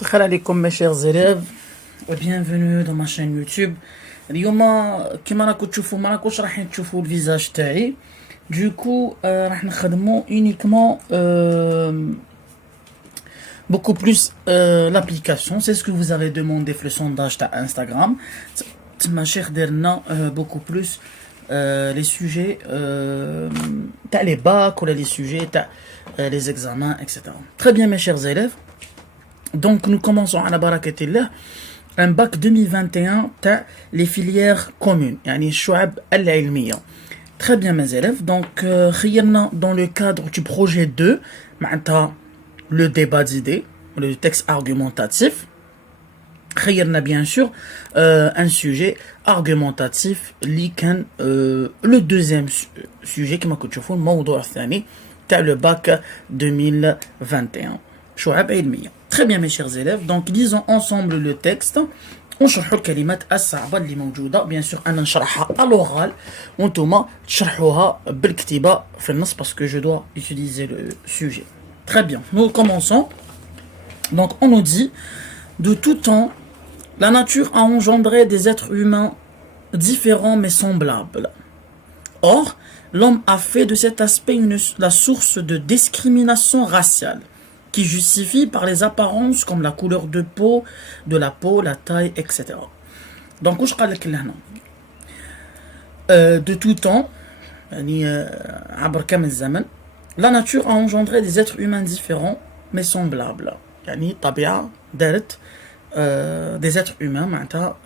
Salam alaikum mes chers élèves et bienvenue dans ma chaîne YouTube. اليوم كما راكم تشوفوا ما راكوش رايحين تشوفوا الفيزاج تاعي. Du coup راح نخدموا uniquement beaucoup plus l'application. C'est ce que vous avez demandé في le sondage تاع Instagram. تما شيخ درنا beaucoup plus les sujets تاع les bacs ou les sujets تاع les examens, etc. Très bien mes chers élèves. Donc nous commençons à la barakatillah un bac 2021 تاع les filières communes يعني الشعب العلمية. Très bien mes élèves. Donc خيرنا dans le cadre du projet 2 معناتها le débat d'idées, le texte argumentatif. خيرنا bien sûr un sujet argumentatif اللي كان le deuxième sujet كما كنتوا تشوفوا الموضوع الثاني تاع le bac 2021 شعب علمية. Très bien mes chers élèves, donc lisons ensemble le texte. ونشرحوا الكلمات الصعبة اللي موجودة. bien sûr أنا نشرحها à l'oral وانتوما تشرحوها بالكتابة في النص parce que je dois utiliser le sujet. Très bien, nous commençons. Donc on nous dit de tout temps la nature a engendré des êtres humains différents mais semblables. Or, l'homme a fait de cet aspect la source de discrimination raciale qui justifie par les apparences comme la couleur de la peau, la taille, etc. Donc, je قال لك هنا de tout temps, يعني عبر كم الزمن, la nature a engendré des êtres humains différents mais semblables. يعني طبيعة دارت des êtres humains معناتها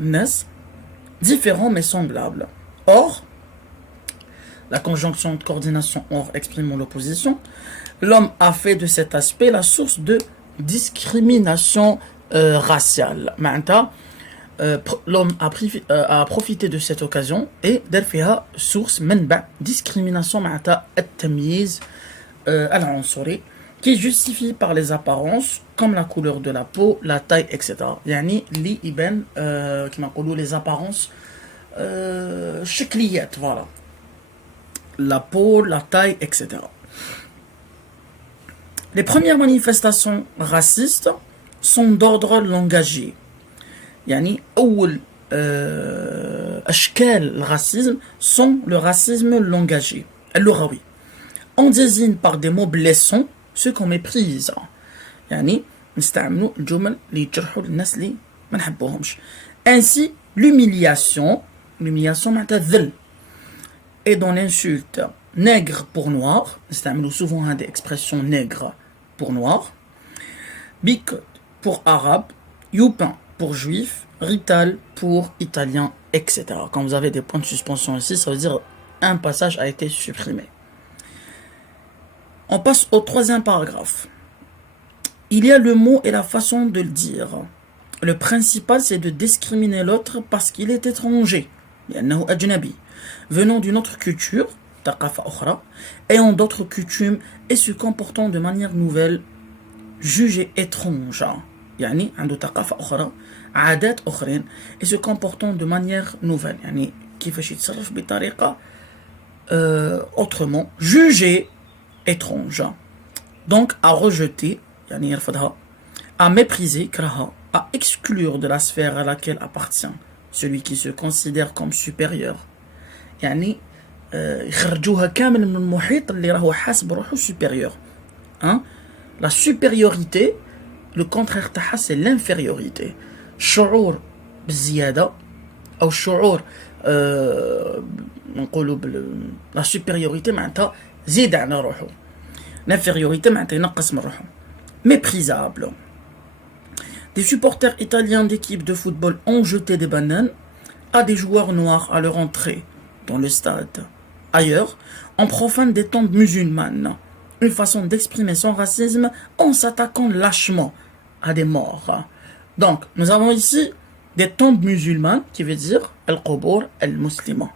ناس différents mais semblables. Or, la conjonction de coordination or exprimant l'opposition, l'homme a fait de cet aspect la source de discrimination raciale. معناتها l'homme a profité de cette occasion et دار فيها source منبع discrimination معناتها التمييز العنصري qui justifie par les apparences comme la couleur de la peau, la taille, etc. يعني اللي يبان كما نقولوا les apparences شكليات, voilà, la peau, la taille, etc. Les premières manifestations racistes sont d'ordre langagier. يعني أول أشكال الراسisme sont le racisme langagier, اللغوي. On désigne par des mots blessants ceux qu'on méprise. يعني نستعملوا الجمل اللي يجرحوا الناس اللي ما نحبوهمش. Ainsi, l'humiliation معناتها الذل. Et dans l'insulte nègre pour noir, نستعملوا souvent des expressions nègre pour noir, bigot pour arabe, youpin pour juif, rital pour italien, etc. Quand vous avez des points de suspension ici, ça veut dire un passage a été supprimé. On passe au troisième paragraphe. Il y a le mot et la façon de le dire. Le principal, c'est de discriminer l'autre parce qu'il est étranger, لأنه أجنبي, venant d'une autre culture, ثقافة أخرى, ayant d'autres coutumes et se comportant de manière nouvelle, jugé étrange. يعني عنده ثقافة أخرى, عادات أخرين, et se comportant de manière nouvelle. يعني كيفاش يتصرف بطريقة autrement, jugé étrange. Donc à rejeter, يعني يرفضها, à mépriser, كرهها, à exclure de la sphère à laquelle appartient celui qui se considère comme supérieur. يعني يخرجوها كامل من المحيط اللي راهو حاسب روحو supérieur. Hein? La supériorité, le contraire تاعها c'est l'infériorité. الشعور بالزيادة أو الشعور نقولوا la supériorité معناتها زيد على روحو. L'infériorité معناتها ينقص من روحو. Méprisable. Des supporters italiens d'équipes de football ont jeté des bananes à des joueurs noirs à leur entrée dans le stade. Ailleurs, on profane des tombes musulmanes, une façon d'exprimer son racisme en s'attaquant lâchement à des morts. Donc, nous avons ici des tombes musulmanes, qui veut dire al-qubur al-muslima.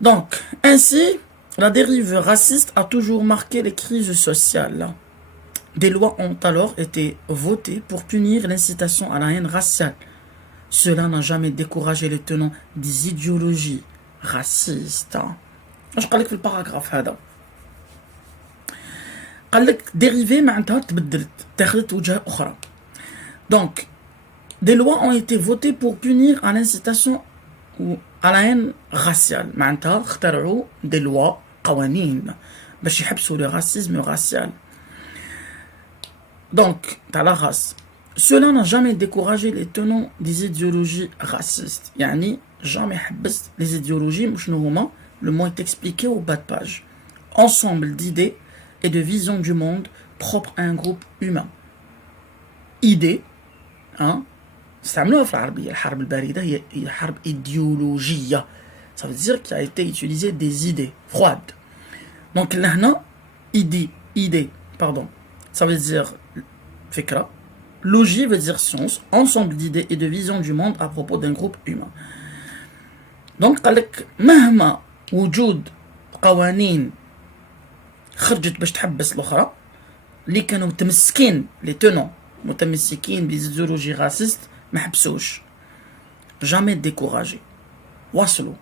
Donc, ainsi, la dérive raciste a toujours marqué les crises sociales. Des lois ont alors été votées pour punir l'incitation à la haine raciale. Cela n'a jamais découragé les tenants des idéologies racistes. اش قال لك في الباراغراف هذا؟ قال لك dérivé معناتها تبدلت اتخذت وجهة أخرى. Donc, des lois ont été votées pour punir à l'incitation ou à la haine raciale. معناتها اخترعوا des lois قوانين باش يحبسوا le racisme racial. Donc, t'as la race. Cela n'a jamais découragé les tenants des idéologies racistes. Yani, jamais حبس les idéologies, le mot est expliqué au bas de page. Ensemble d'idées et de visions du monde propres à un groupe humain. Idées, hein, استعملوها في العربية. الحرب الباردة هي حرب idéologique. Ça veut dire qu'il a été utilisé des idées froides. Donc là, idée, pardon. Ça veut dire fikra. Logie veut dire science, ensemble d'idées et de visions du monde à propos d'un groupe humain. Donc, قال لك مهما وجود قوانين خرجت باش تحبس الأخرى اللي كانوا متمسكين لي تونون متمسكين بزيدولوجي راسيست ما حبسوش. Jamais découragé. واصلوا.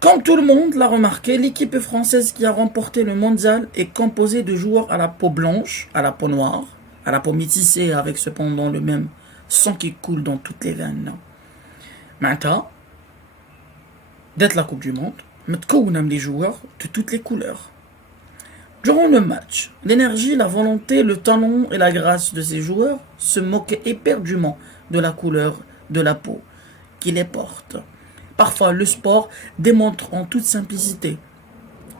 Comme tout le monde l'a remarqué, l'équipe française qui a remporté le mondial est composée de joueurs à la peau blanche, à la peau noire, à la peau métissée avec cependant le même sang qui coule dans toutes les veines. Maintenant, d'être la Coupe du Monde, متكونة من les joueurs de toutes les couleurs. Durant le match, l'énergie, la volonté, le talent et la grâce de ces joueurs se moquaient éperdument de la couleur de la peau qui les porte. Parfois, le sport démontre en toute simplicité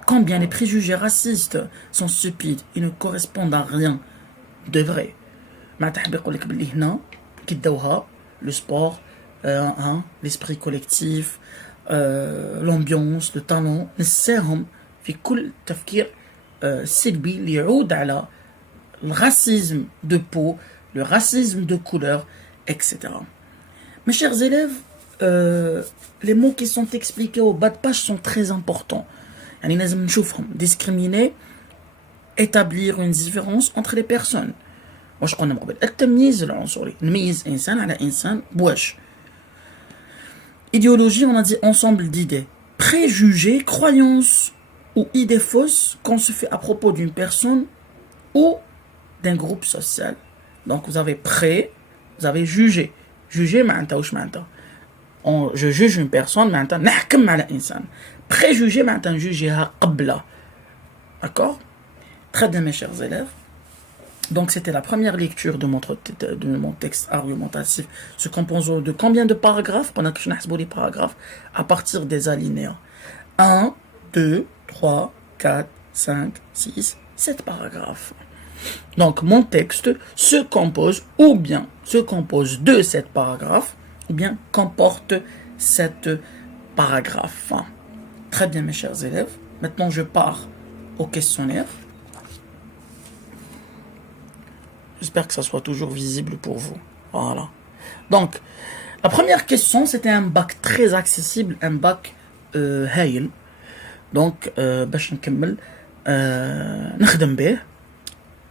combien les préjugés racistes sont stupides et ne correspondent à rien de vrai. Le sport, l'esprit collectif, l'ambiance, le talent, نساهم في كل تفكير سلبي اللي يعود على le racisme de peau, le racisme de couleur, etc. Mes chers élèves, les mots qui sont expliqués au bas de page sont très importants. يعني لازم نشوفهم. Discriminer, établir une différence entre les personnes. واش قلنا من قبل؟ التمييز العنصري. نميز إنسان على إنسان بواش. Idéologie, on a dit ensemble d'idées. Préjugés, croyances ou idées fausses qu'on se fait à propos d'une personne ou d'un groupe social. Donc vous avez vous avez jugé. Juger, معناتها واش معناتها؟ Je juge une personne, معناتها نحكم على إنسان. Préjuger, معناتها نجوجيها قبلة. D'accord? Très bien, mes chers élèves. Donc c'était la première lecture de mon texte argumentatif, se composant de combien de paragraphes? Pendant que je n'ai les paragraphes à partir des alinéas. 1, 2, 3, 4, 5, 6, 7 paragraphes. Donc mon texte se compose de 7 paragraphes ou bien comporte 7 paragraphes. Très bien, mes chers élèves. Maintenant je pars au questionnaire. J'espère que ça soit toujours visible pour vous. Voilà. Donc, la première question, c'était un bac très accessible, un bac هايل. Donc, باش نكمل نخدم به.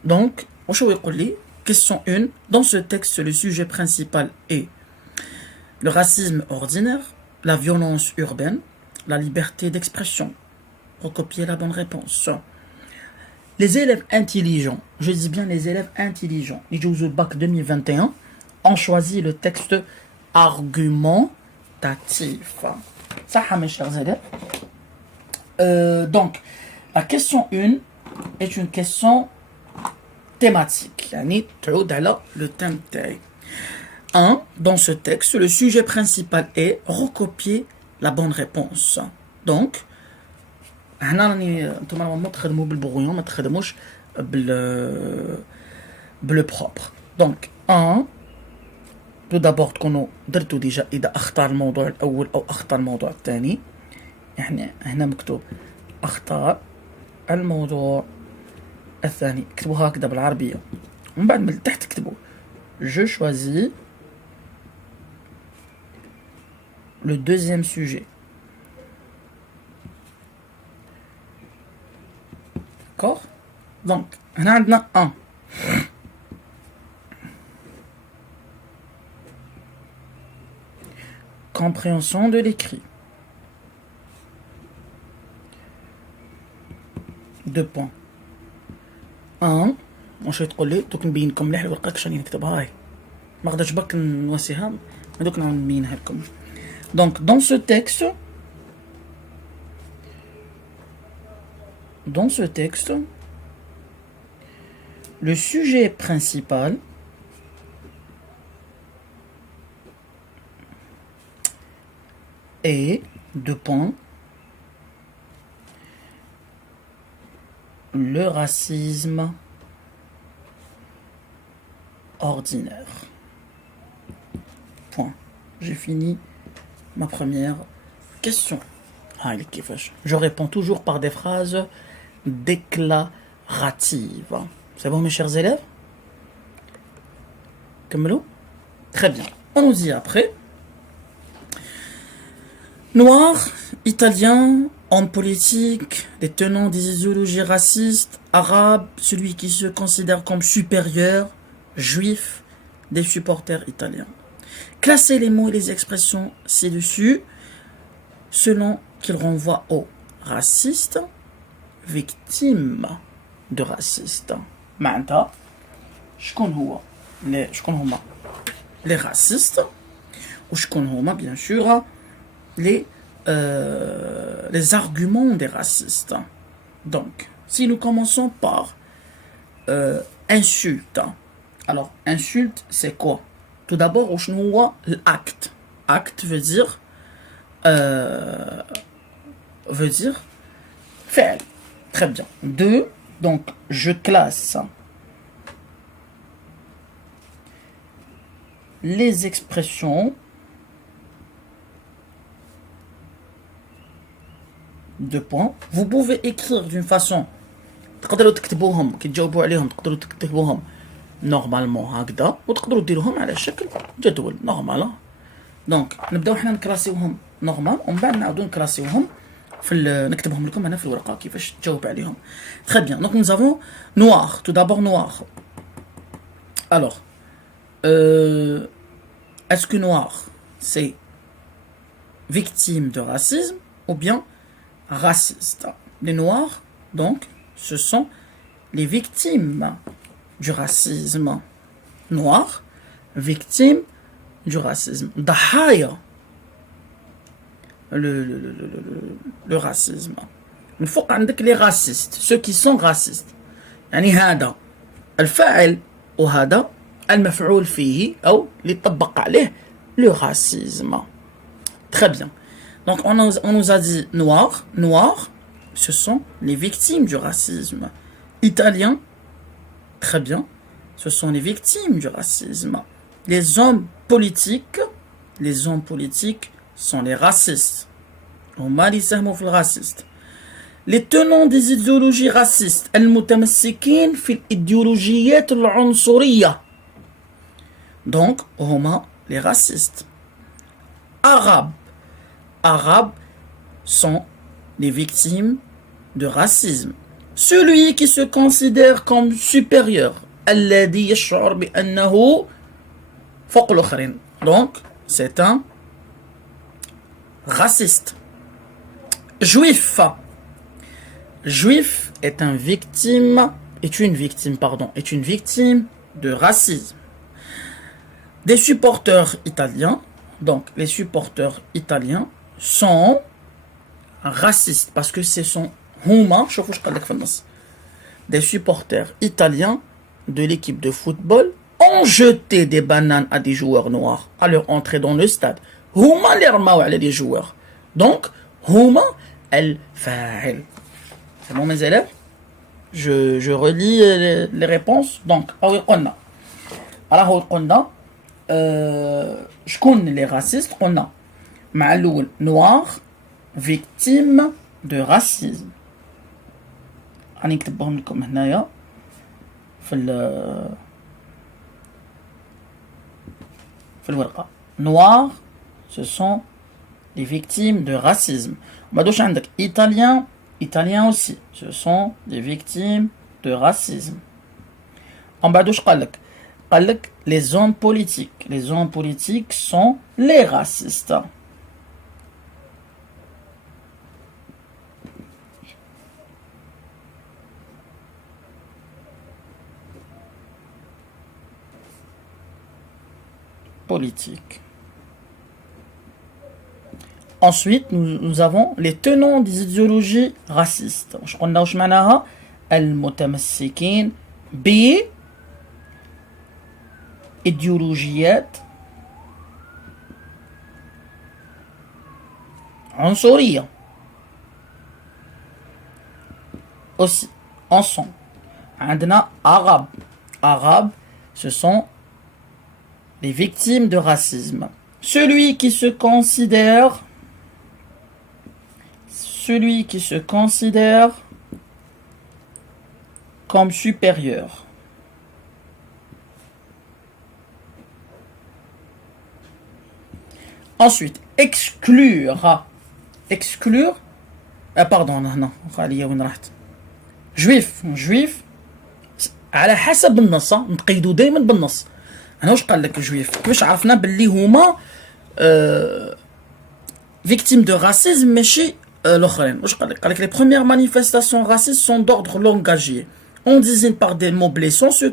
Donc, واش هو يقول لي question 1. Dans ce texte, le sujet principal est le racisme ordinaire, la violence urbaine, la liberté d'expression. Recopier la bonne réponse. Les élèves intelligents, je dis bien les élèves intelligents, les au bac 2021, ont choisi le texte argumentatif. Ça, mes chers élèves. Donc, la question 1 est une question thématique. Yani, le thème. 1. Dans ce texte, le sujet principal est recopier la bonne réponse. Donc, هنا راني نتوما نورمالمون تخدموا بالبغيون ما تخدموش بلو بروبر. دونك 1 تو دابور تكونوا درتوا ديجا اذا اختار الموضوع الاول او اختار الموضوع الثاني. يعني هنا مكتوب اختار الموضوع الثاني، اكتبوها هكذا بالعربيه ومن بعد من تحت اكتبوا جو choisis le deuxième sujet. D'accord? Donc, on a 1. Compréhension de l'écrit. 2 points. 1. واش تقول لي دوك نبين لكم مليح الورقه كيفاش راني نكتبها هاي ما قدرتش برك نوسيها دوك نعاود نبينها لكم دونك dans ce texte le sujet principal est deux points le racisme ordinaire. Point. J'ai fini ma première question. Je réponds toujours par des phrases déclaratives. C'est bon mes chers élèves? Kamelo? Très bien. On nous dit après. Noir, italien, homme politique, les tenants des idéologies racistes, arabe, celui qui se considère comme supérieur, juif, des supporters italiens. Classez les mots et les expressions ci-dessus selon qu'ils renvoient aux racistes, victimes de racistes. معناتها شكون هما les racistes وشكون هما bien sûr les arguments des racistes. Donc, si nous commençons par insulte. Alors, insulte, c'est quoi? Tout d'abord, l'acte. Acte veut dire faire. Très bien. Deux, donc, je classe les expressions deux points. Vous pouvez écrire d'une façon تقدروا تكتبوهم كي تجاوبوا عليهم تقدروا تكتبوهم نورمالمون هكذا وتقدروا ديروهم على شكل جدول نورمال. دونك نبداو حنا نكراسيوهم نورمال ومن بعد نعاودو نكراسيوهم نكتبهم لكم هنا في الورقه كيفاش تجاوب عليهم. Très bien. Donc nous avons noir. Tout d'abord noir. Alors est-ce que noir c'est victime de racisme ou bien raciste? Les noirs donc ce sont les victimes du racisme. Noirs, victimes du racisme. ضحايا le racisme. من فوق عندك les racistes, ceux qui sont racistes. يعني هذا الفاعل وهذا المفعول فيه أو اللي طبق عليه le racisme. Très bien. Donc on nous a dit noir, ce sont les victimes du racisme. Italien, très bien, ce sont les victimes du racisme. Les hommes politiques sont les racistes. Les tenants des idéologies racistes, المتمسكين في الإيديولوجيات العنصرية. Donc, هما les racistes. Arabes sont les victimes de racisme. Celui qui se considère comme supérieur, الذي يشعر بأنه فوق الآخرين. Donc, c'est un raciste. Juif est une victime de racisme. Des supporters italiens, donc les supporters italiens sont racistes parce que ce sont des supporters italiens de l'équipe de football ont jeté des bananes à des joueurs noirs à leur entrée dans le stade. Huma les joueurs. Donc, huma el fa'il. C'est bon mes élèves? Je relis les réponses. Donc, alors on a شكون les racistes? On a مع الأول noir victime de racisme. راني نكتبهم لكم هنايا في الورقة. Noir, ce sont les victimes de racisme. بعدوش عندك italien aussi, ce sont les victimes de racisme. En بعدوش قالك les hommes politiques sont les racistes. politique. Ensuite, nous avons les tenants des idéologies racistes. قلنا واش معناها المتمسكين بإيديولوجيات عنصرية. Aussi, ensemble. عندنا Arabes. Arabes, ce sont les victimes de racisme. Celui qui se considère comme supérieur. Ensuite, exclure. Pardon, non. Juif. على حسب النص نقيدوا دائما بالنص. انا واش قال لك جويف واش عرفنا باللي هما victimes de racisme ماشي الاخرين. واش قال لك les premières manifestations racistes sont d'ordre langagier. On désigne par des mots blessants ce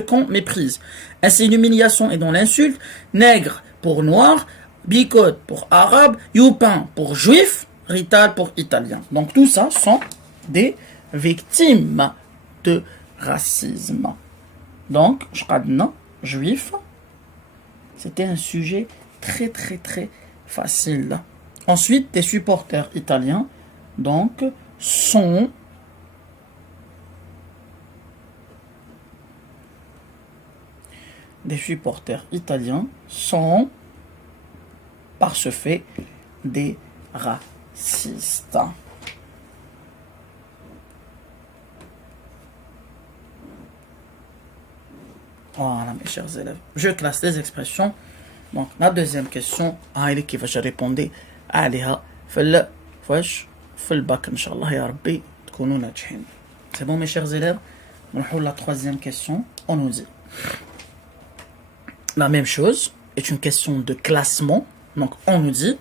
qu'on méprise. Ainsi l'humiliation est dans l'insulte. Nègre pour noir, bicote pour arabe, youpin pour juif, rital pour italien. Donc tout ça sont des victimes de racisme. Donc, juif, c'était un sujet très très très facile. Ensuite, des supporters italiens, donc, sont par ce fait des racistes. Voilà mes chers élèves, je classe les expressions. Donc la deuxième question, qui va répondre عليها في الباك ان شاء الله يا ربي تكونوا ناجحين. C'est bon mes chers élèves, on prend la troisième question. On nous dit la même chose, est une question de classement. Donc on nous dit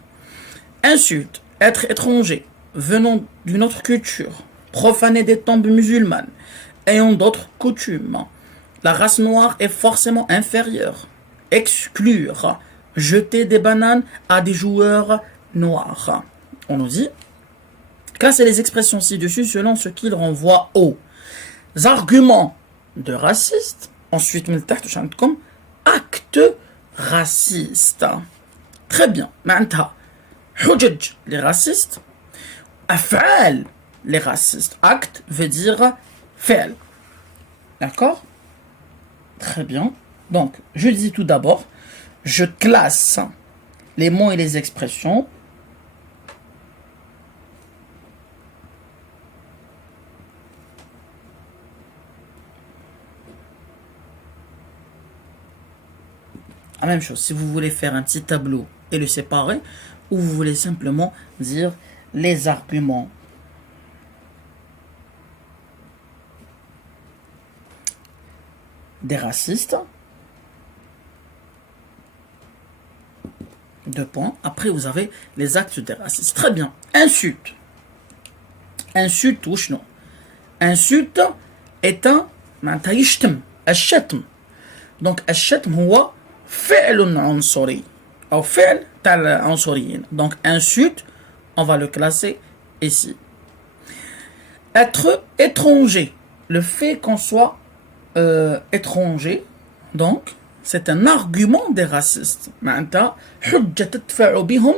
insulte, être étranger, venant d'une autre culture, profaner des tombes musulmanes, ayant d'autres coutumes. La race noire est forcément inférieure. Exclure. Jeter des bananes à des joueurs noirs. On nous dit, classer les expressions ci-dessus selon ce qu'ils renvoient aux arguments de racistes. Ensuite, acte raciste. Très bien. Maintenant, hujaj les racistes. Af'al les racistes. Acte veut dire fi'l. D'accord? Très bien. Donc, je dis tout d'abord, je classe les mots et les expressions la même chose. Si vous voulez faire un petit tableau et le séparer, ou vous voulez simplement dire les arguments des racistes. Deux points. Après, vous avez les actes des racistes. Très bien. Insulte. Insulte ou non. Insulte est un يشتم. الشتم. Donc, الشتم هو فعل عنصري أو فعل تاع العنصريين. Donc, insulte, on va le classer ici. Être étranger. Le fait qu'on soit étranger, donc c'est un argument des racistes. معناتها حجة تدفعوا بهم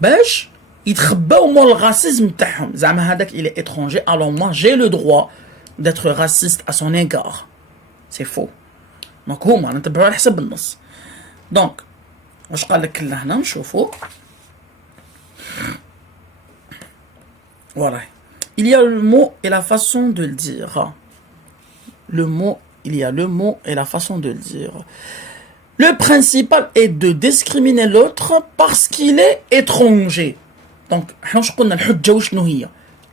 باش يتخباو مول الراسisme تاعهم. زعما هذاك il est étranger, alors moi j'ai le droit d'être raciste à son égard. C'est faux. Donc هما نتبعوا على حسب النص. Donc واش قال لك هنا نشوفوا. Voilà. Il y a le mot et la façon de le dire. Il y a le mot et la façon de le dire. Le principal est de discriminer l'autre parce qu'il est étranger. Donc,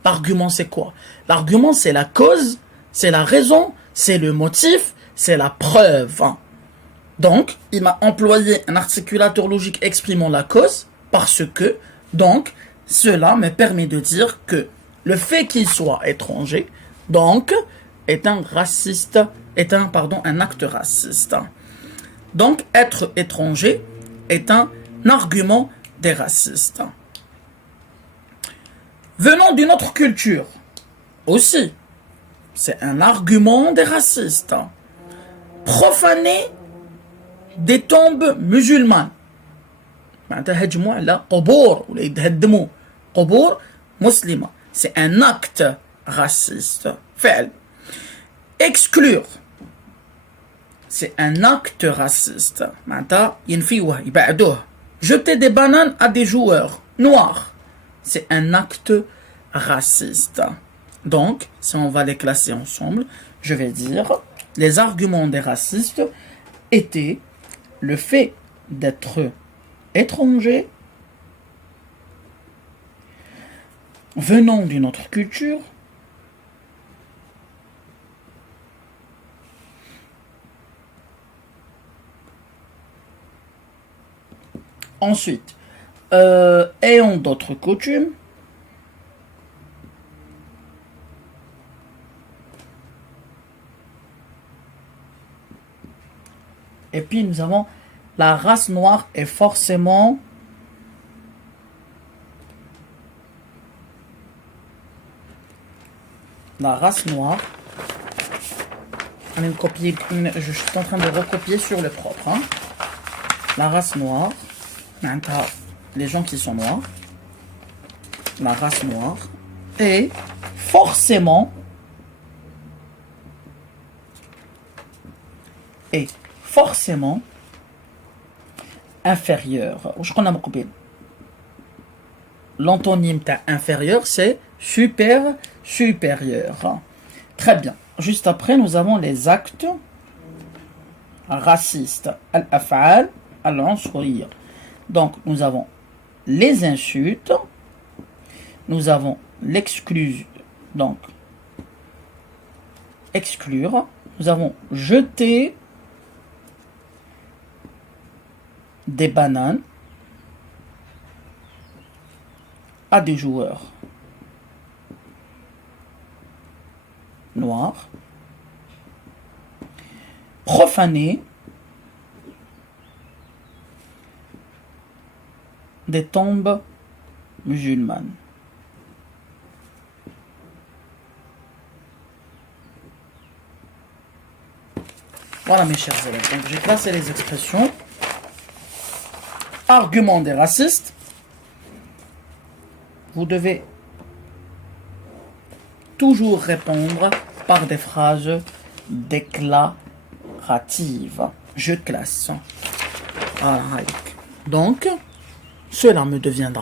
l'argument c'est quoi? L'argument c'est la cause, c'est la raison, c'est le motif, c'est la preuve. Donc, il m'a employé un articulateur logique exprimant la cause parce que, donc, cela me permet de dire que le fait qu'il soit étranger, donc, est un acte raciste. Donc, être étranger est un argument des racistes. Venant d'une autre culture, aussi, c'est un argument des racistes. Profaner des tombes musulmanes. C'est un acte raciste. Exclure. C'est un acte raciste. Jeter des bananes à des joueurs noirs. C'est un acte raciste. Donc, si on va les classer ensemble, je vais dire, les arguments des racistes étaient le fait d'être étranger, venant d'une autre culture, ensuite, ayant d'autres coutumes, et puis nous avons la race noire est forcément la race noire. Je suis en train de recopier sur le propre. Hein. La race noire, les gens qui sont noirs, la race noire est forcément inférieur. L'antonyme inférieur, c'est supérieur. Très bien. Juste après, nous avons les actes racistes. Al-af'al, al-ansuriya. Donc, nous avons les insultes. Nous avons l'exclusion. Donc, exclure. Nous avons jeter des bananes à des joueurs noirs, profaner des tombes musulmanes. Voilà mes chers élèves, donc j'ai classé les expressions. Argument des racistes, vous devez toujours répondre par des phrases déclaratives. Je classe. Donc, cela me devient,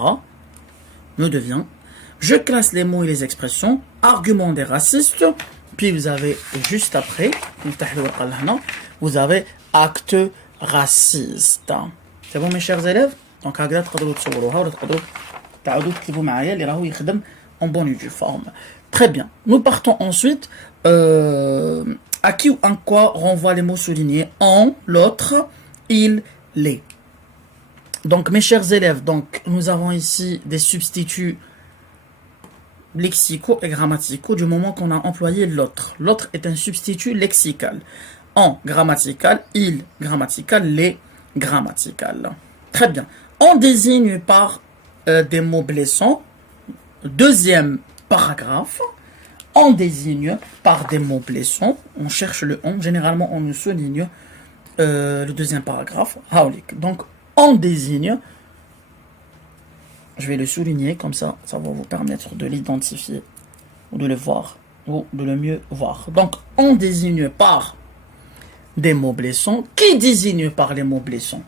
je classe les mots et les expressions, argument des racistes, puis vous avez juste après, vous avez acte raciste. C'est bon mes chers élèves? Donc هكذا تقدروا تصوروها ولا تقدروا تعودوا تكتبوا معايا اللي راهو يخدم en bonne et due forme. Très bien. Nous partons ensuite à qui ou en quoi renvoient les mots soulignés en, l'autre, il, les. Donc mes chers élèves, donc nous avons ici des substituts lexicaux et grammaticaux du moment qu'on a employé l'autre. L'autre est un substitut lexical. En grammatical, il grammatical, les grammatical. Très bien. On désigne par des mots blessants. Deuxième paragraphe. On désigne par des mots blessants. On cherche le on. Généralement, on nous souligne le deuxième paragraphe. Donc, on désigne. Je vais le souligner comme ça. Ça va vous permettre de l'identifier ou de le voir ou de le mieux voir. Donc, on désigne par des mots blessants. Qui désigne par les mots blessants?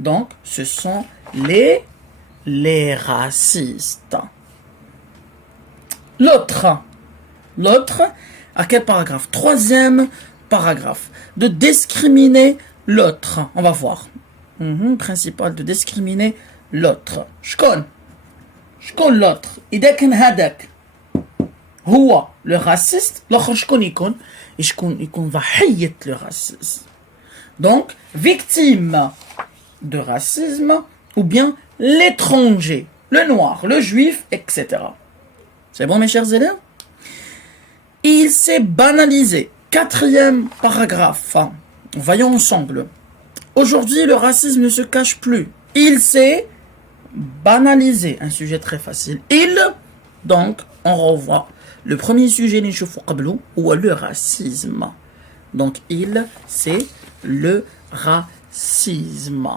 Donc, ce sont les racistes. L'autre, à quel paragraphe? Troisième paragraphe. De discriminer l'autre. On va voir. Principal de discriminer l'autre. شكون l'autre. إذا كان هذاك هو le raciste, l'autre شكون يكون ضحية le racisme. Donc, victime de racisme ou bien l'étranger, le noir, le juif, etc. C'est bon mes chers élèves? Il s'est banalisé. Quatrième paragraphe. Voyons ensemble. Aujourd'hui, le racisme ne se cache plus. Il s'est banalisé. Un sujet très facile. Donc, on revoit. Le premier sujet, ou le racisme. Donc, c'est le racisme.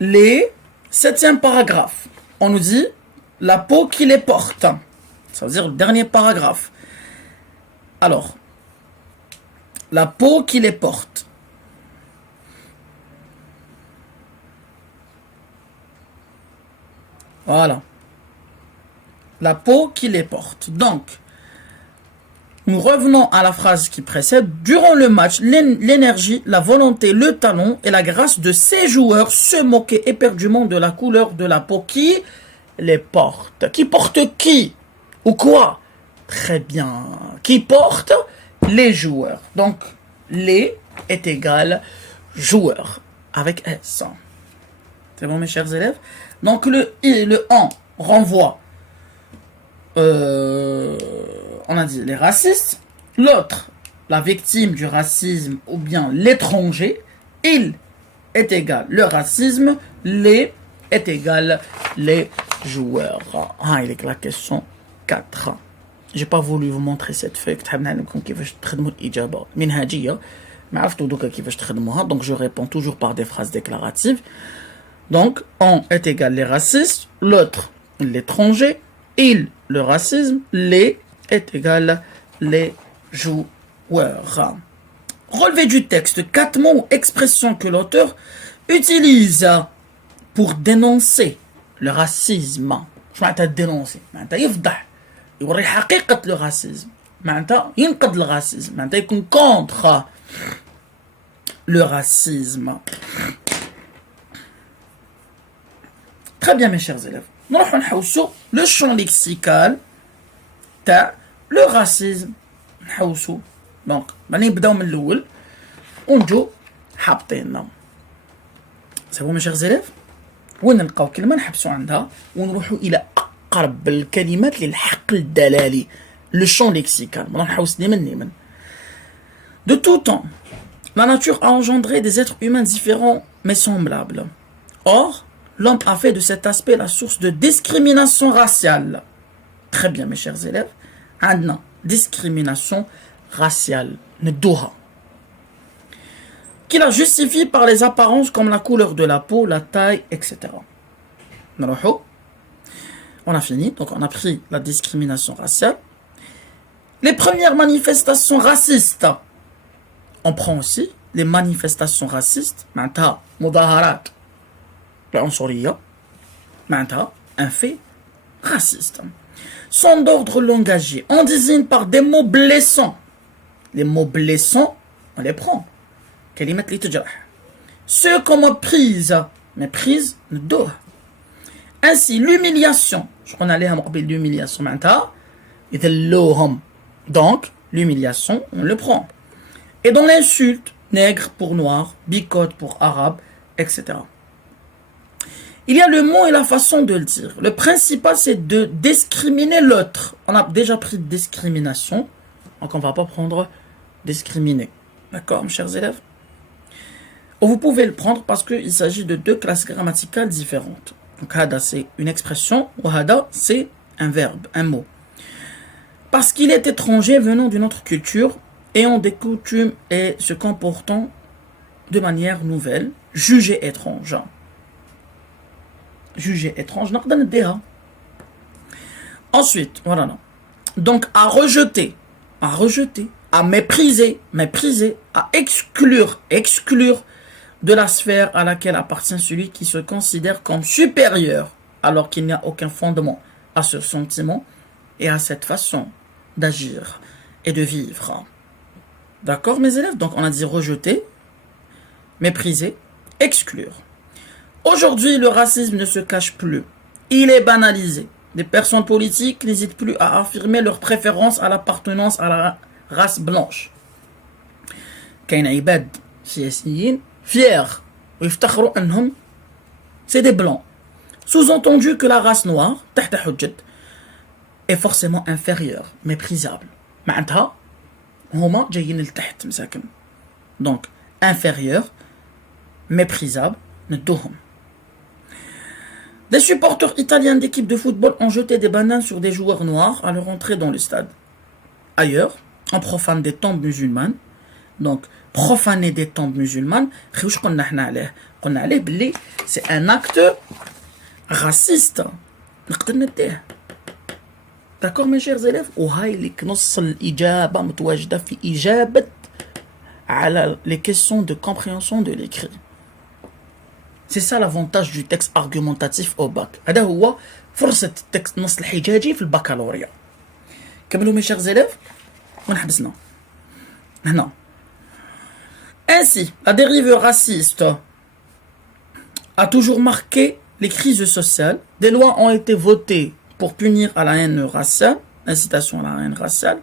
Les 7e paragraphe, on nous dit la peau qui les porte. Ça veut dire le dernier paragraphe. Alors, la peau qui les porte. Voilà. La peau qui les porte. Donc, nous revenons à la phrase qui précède. Durant le match, l'énergie, la volonté, le talent et la grâce de ces joueurs se moquaient éperdument de la couleur de la peau qui les porte. Qui porte qui? Ou quoi? Très bien. Qui porte? Les joueurs. Donc, les est égal joueurs. Avec S. C'est bon, mes chers élèves? Donc, le en renvoie, on a dit les racistes. L'autre, la victime du racisme ou bien l'étranger. Il est égal le racisme. Les est égal les joueurs. Ah, il est la question 4. J'ai pas voulu vous montrer cette feuille. Donc, je réponds toujours par des phrases déclaratives. Donc, on est égal les racistes, l'autre l'étranger, il le racisme, les est égal les joueurs. Relevé du texte, 4 mots ou expressions que l'auteur utilise pour dénoncer le racisme. Je m'entends dénoncer, m'entends يفضح يوري حقيقة le racisme, m'entends ينقد le racisme, m'entends يكون contre le racisme. Très bien, mes chers élèves. Nous allons voir le champ lexical de le racisme. Donc, on va commencer ونجو حاطين. C'est bon, mes chers élèves. وين نلقاو كلمة نحبسوا عندها ونروحوا إلى أقرب الكلمات للحقل الدلالي. Le champ lexical. ما نحوس ديما. De tout temps, la nature a engendré des êtres humains différents mais semblables. Or, l'homme a fait de cet aspect la source de discrimination raciale. Très bien, mes chers élèves. عندنا discrimination raciale. ندوها. Qui la justifie par les apparences comme la couleur de la peau, la taille, etc. On a fini, donc on a pris la discrimination raciale. Les premières manifestations racistes. On prend aussi les manifestations racistes. معناتها مظاهرات العنصرية. معناتها un fait raciste. Sont d'ordre langagier. On désigne par des mots blessants. Les mots blessants, on les prend. كلمات اللي تجرح. Ceux qu'on méprise. Méprise, ندوه. Ainsi, l'humiliation. شكون عليها مقبل l'humiliation معناتها يذلوهم. Donc, l'humiliation, on le prend. Et dans l'insulte, nègre pour noir, bicote pour arabe, etc. Il y a le mot et la façon de le dire. Le principal, c'est de discriminer l'autre. On a déjà pris discrimination, donc on ne va pas prendre discriminer. D'accord, mes chers élèves? Vous pouvez le prendre parce qu'il s'agit de deux classes grammaticales différentes. Donc, hada, c'est une expression, ou hada, c'est un verbe, un mot. Parce qu'il est étranger venant d'une autre culture, ayant des coutumes et se comportant de manière nouvelle, jugé étrange. Jugé étrange, ensuite, voilà. Donc, à rejeter, à mépriser, à exclure de la sphère à laquelle appartient celui qui se considère comme supérieur, alors qu'il n'y a aucun fondement à ce sentiment et à cette façon d'agir et de vivre. D'accord, mes élèves? Donc, on a dit rejeter, mépriser, exclure. Aujourd'hui, le racisme ne se cache plus. Il est banalisé. Les personnes politiques n'hésitent plus à affirmer leur préférence à l'appartenance à la race blanche. كاين عباد سياسيين fiers ويفتخروا أنهم c'est des blancs. Sous-entendu que la race noire تحت حجة est forcément inférieure, méprisable. معناتها هما جايين لتحت مساكن. donc inférieur, méprisable, ندوهم. Des supporters italiens d'équipes de football ont jeté des bananes sur des joueurs noirs à leur entrée dans le stade. Ailleurs, on profane des tombes musulmanes. Donc, profaner des tombes musulmanes, c'est un acte raciste. D'accord mes chers élèves؟ وهاي لك نص الإجابة متواجدة في إجابة على les questions de compréhension de l'écrit. C'est ça l'avantage du texte argumentatif au bac. هذا هو فرصة التكست نص الحجاجي في البكالوريا. كملوا mes chers élèves. ونحبسنا هنا. Ainsi, la dérive raciste a toujours marqué les crises sociales. Des lois ont été votées pour punir à la haine raciale, l'incitation à la haine raciale.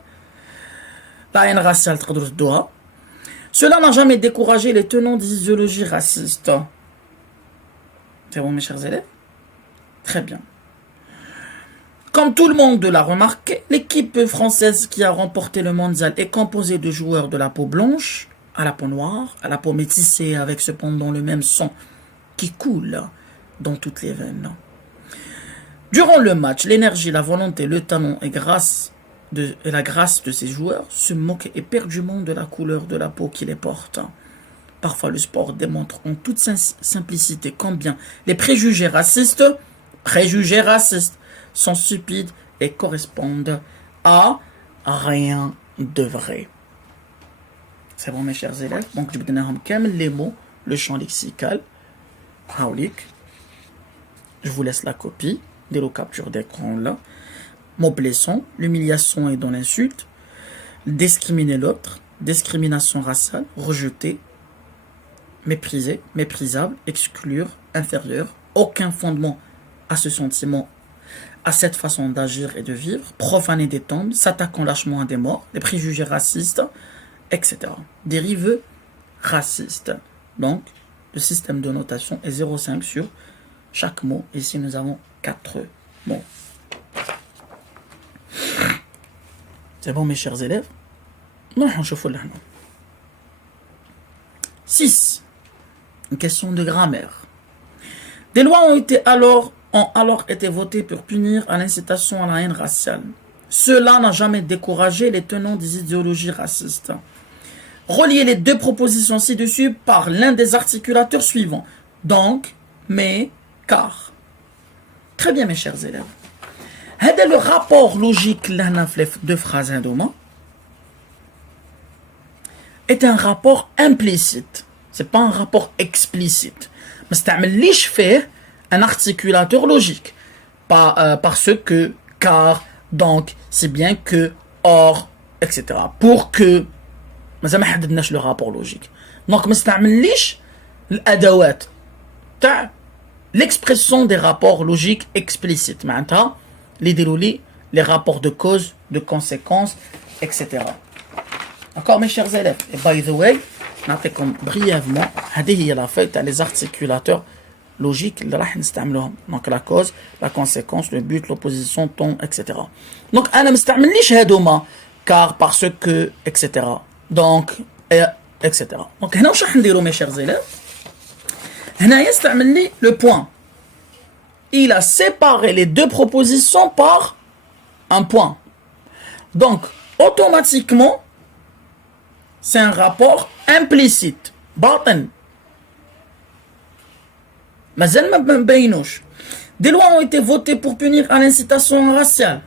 La haine raciale, cela n'a jamais découragé les tenants des idéologies racistes. C'est bon, mes chers élèves? Très bien. Comme tout le monde l'a remarqué, l'équipe française qui a remporté le mondial est composée de joueurs de la peau blanche à la peau noire, à la peau métissée avec cependant le même sang qui coule dans toutes les veines. Durant le match, l'énergie, la volonté, le talent et la grâce de ces joueurs se moquent éperdument de la couleur de la peau qui les porte. Parfois, le sport démontre en toute simplicité combien les préjugés racistes sont stupides et correspondent à rien de vrai. C'est bon mes chers élèves. Donc je vais donner les mots, le champ lexical. Je vous laisse la copie de la capture d'écran là. Mots blessants, l'humiliation est dans l'insulte, discriminer l'autre, discrimination raciale, rejeter, mépriser, méprisable, exclure, inférieur, aucun fondement à ce sentiment, à cette façon d'agir et de vivre, profaner des tombes, s'attaquant lâchement à des morts, les préjugés racistes, etc. Dérive raciste. Donc, le système de notation est 0,5 sur chaque mot. Ici, nous avons 4 mots. C'est bon, mes chers élèves? Non, je fous là. 6. Une question de grammaire. Des lois ont alors été votées pour punir à l'incitation à la haine raciale. Cela n'a jamais découragé les tenants des idéologies racistes. Reliez les deux propositions ci-dessus par l'un des articulateurs suivants. Donc, mais, car. Très bien, mes chers élèves. Le rapport logique de phrases est un rapport implicite. C'est pas un rapport explicite. Mais c'est fait un articulateur logique. Parce que, car, donc, c'est bien que, or, etc. Pour que, mais ça ما حددناش le rapport logique. Donc, ما استعمليش الأدوات تاع l'expression des rapports logiques explicites. معناتها اللي يديروا لي les rapports de cause, de conséquence, etc. D'accord, mes chers élèves. Et by the way, نعطيكم brièvement هذه هي la feuille تاع les articulateurs logiques اللي راح نستعملوهم. Donc la cause, la conséquence, le but, l'opposition, ton, etc. Donc أنا ما استعملنيش هادوما car, parce que, etc. Donc, etc. Donc, هنا واش راح نديرو mes chers élèves؟ هنايا استعمل لي le point. Il a séparé les deux propositions par un point. Donc, automatiquement, c'est un rapport implicite. باطن. مازال ما مبينوش. Des lois ont été votées pour punir à l'incitation raciale.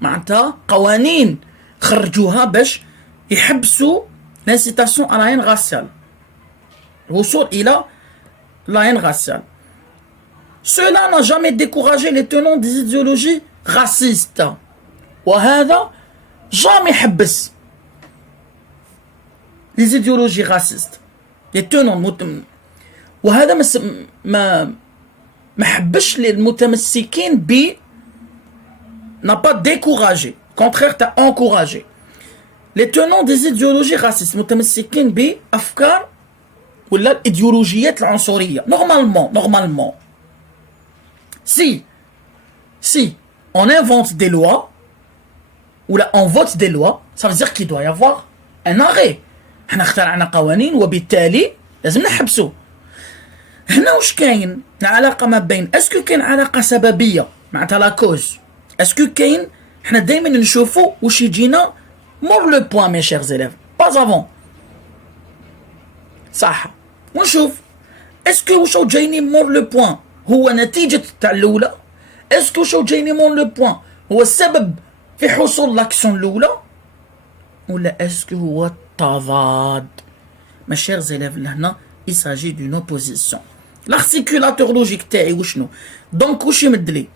معناتها قوانين خرجوها باش يحبسوا l'incitation à la haine raciale. الوصول إلى la haine raciale. Cela n'a jamais découragé les tenants des idéologies racistes. وهذا jamais يحبس les idéologies racistes. Les tenants وهذا ما حبش للمتمسكين ب n'a pas découragé. Contraire, t'as encouragé. Les tenants des idéologies racistes متمسكين بأفكار ولا الإيديولوجيات العنصرية. Normalement. Si on invente des lois, ou là on vote des lois, ça veut dire qu'il doit y avoir un arrêt. حنا اخترعنا قوانين وبالتالي لازم نحبسو. هنا واش كاين العلاقه ما بين اسكو كاين علاقه سببيه معناتها لا كوز، اسكو كاين. حنا دائما نشوفوا واش يجينا مور لو بوان مي شير زيليف با افون صح، ونشوف اسكو واش جايني مور لو بوان هو نتيجه تاع الاولى، اسكو واش جايني مور لو بوان هو السبب في حصول لاكسيون الاولى، ولا اسكو هو التضاد. ما شير زيليف لهنا il s'agit d'une opposition. l'articulateur logique تاعي وشنو؟ دونك واش يمدلي؟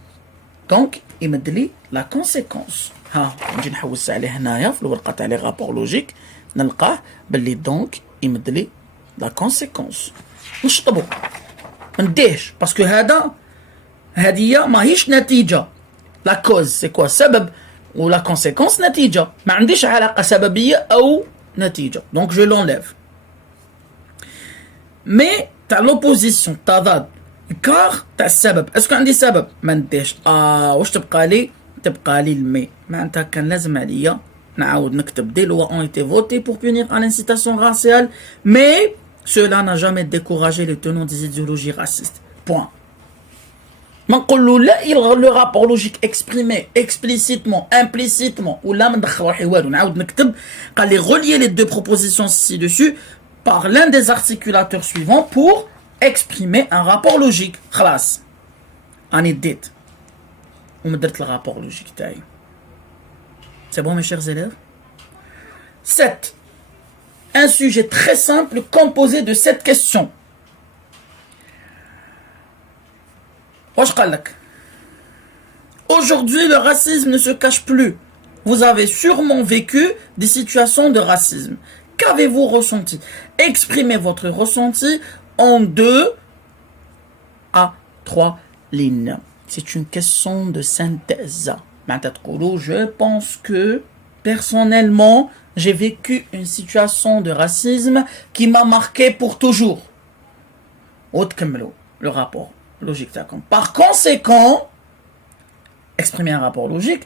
دونك يمدلي لا كونسيكونس. ها نجي نحوس عليه هنايا في الورقه تاع لي رابور لوجيك نلقاه باللي دونك يمدلي لا كونسيكونس. نشطبو ما نديهش باسكو هادية ماهيش نتيجه. لا كوز سي كوا سبب ولا كونسيكونس نتيجه، ما عنديش علاقه سببيه او نتيجه دونك جو لونليف. مي تاع لوبوزيسيون تضاد كار تاع السبب، اسكو عندي سبب ما نديش واش تبقى لي؟ تبقى لي المي. معناتها كان لازم عليا نعاود نكتب دي لوا اون ايتي فوتي بور بونير ان انسيتاسيون راسيال مي cela n'a jamais découragé les tenants des idéologies racistes. Point. ما نقولوا لا لو رابور لوجيك اكسبريمي اكسبليسيتمون امبليسيتمون ولا ما ندخل روحي والو، نعاود نكتب قال لي relier les deux propositions ci-dessus par l'un des articulateurs suivants pour exprimer un rapport logique. خلاص راني ديت وما درت الرابور لوجيك تاعي. C'est bon mes chers élèves. 7. Un sujet très simple composé de 7 questions. واش قال لك؟ Aujourd'hui le racisme ne se cache plus. Vous avez sûrement vécu des situations de racisme. Qu'avez-vous ressenti? Exprimez votre ressenti en 2 à 3 lignes. C'est une question de synthèse. Je pense que, personnellement, j'ai vécu une situation de racisme qui m'a marqué pour toujours. Le rapport logique. Par conséquent, exprimer un rapport logique.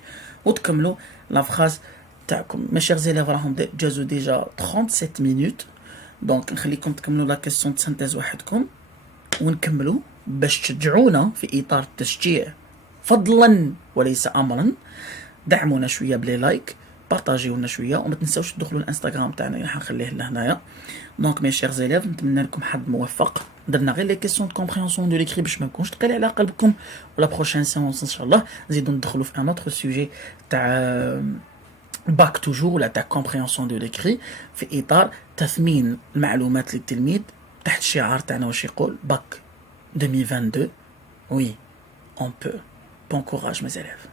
La phrase mes chers élèves راهم جازوا déjà 37 minutes. Donc نخليكم تكملوا لا كيسيون سانتيز وحدكم ونكملوا باش تشجعونا في اطار التشجيع فضلا وليس امرا. دعمونا شويه بلي لايك، بارطاجيونا شويه وما تنساوش تدخلوا الانستغرام تاعنا اللي حنخليه لهنايا. دونك مي شير زيليف نتمنى لكم حظ موفق. درنا غير لي كيسيون دو كومبريهنسيون دو ليكري باش ما نكونش ثقيل على قلبكم. ولا بروشين سيونس ان شاء الله نزيدو ندخلوا في ان اوتر سوجي تاع باك توجور ولا تاع كومبريهنسيون دو ليكري في اطار تثمين المعلومات للتلميذ تحت الشعار تاعنا واش يقول باك 2022. Oui, on peut. Bon courage mes élèves.